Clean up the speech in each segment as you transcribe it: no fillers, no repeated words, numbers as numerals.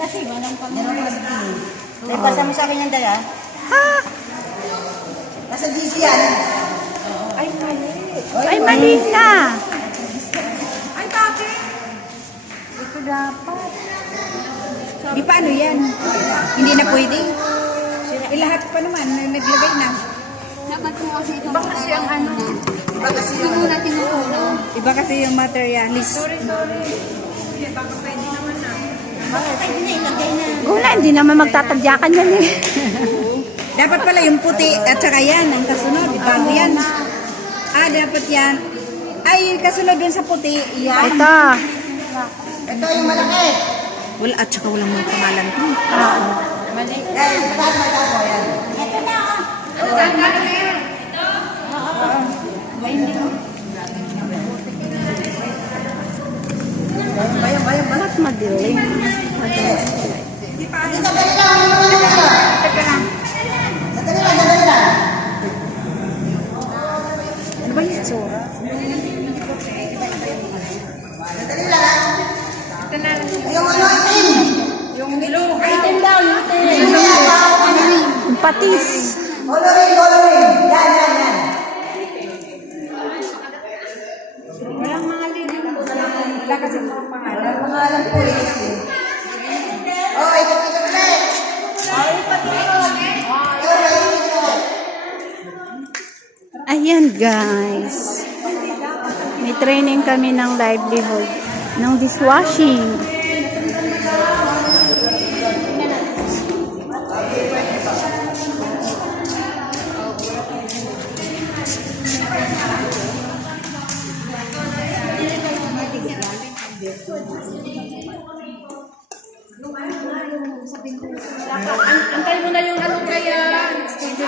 Kasi walang Meron ko kasi tingin. Nagpasa mo sa akin yung dala? Ha? Nasa GC yan. Ay, mali. Ay, mali na. Ay, bakit? Ito dapat. Di paano yan? Hindi na pwede. Lahat pa naman, naglagay na. Dapat mo kasi ito. Iba kasi ang ano. Iba kasi Hindi mo natin ulo. Iba kasi yung materialist. Sorry. Hindi, baka pwede naman na. Bakit? Ay, hindi, ilagay na. Gula, hindi naman magtatadyakan yan eh. Dapat pala yung puti at saka yan, ang kasunod. Bago yan. Dapat yan. Ay, kasunod dun sa puti. Yan. Ito. Ito yung malaki. Wala, at saka walang mga pangalan ko. Mali. Yan, mataas mo yan. Ito na. Ano na yan? May hindi mo. Bayang. Ba't madilim? Sandali lang. Ano ba yung tsura? Sandali lang. Ito na. Yung ano, itim. Yung nilo. Item daw. Yung patis. Coloring. Yan. Walang mga lino. Wala kasi mga pangalan. Walang pangalan po eh. Oh, ito ulit. Ay, pati. Ayan guys. May training kami ng livelihood. Ng dishwashing. Antay mo na yung ano kaya. Pwede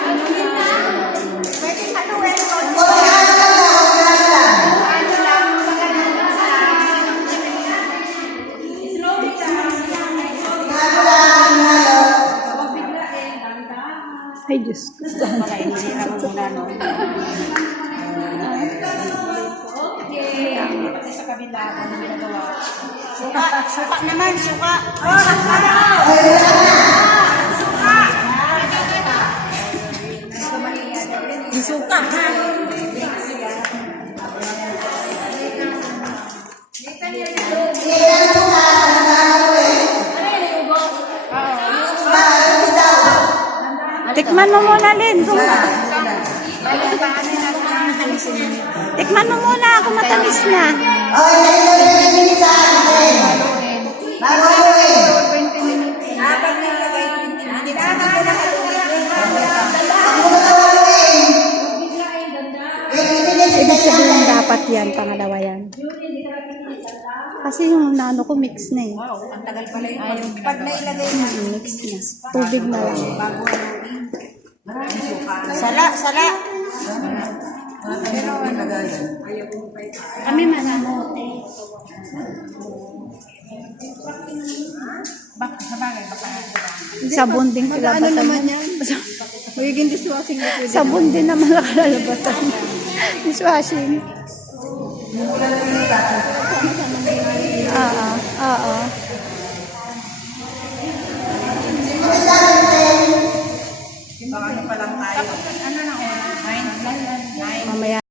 haluin ko. Ay, Diyos ko. Suka naman, suka. Suka, ha? Tikman mo muna, Lin. Tikman mo muna kung matamis na. Oh, yan yung sa akin. Bago haluin. Pag nilagay 20 minutes. Ako na haluin. 20 minutes. Ibig sabihin dapat yan, pangalawa yan. Kasi yung nano ko mix na eh. Ang tagal pala yun. Pag nailagay na. Mix na. Tubig na lang. Bago haluin. Maraming suka. Sala. Pero ano gagawin? Kami manamote. Sabon din kalabasan mo. Magiging dishwashing na pwede. Sabon din naman nakalabasan. Dishwashing. Oo. Baka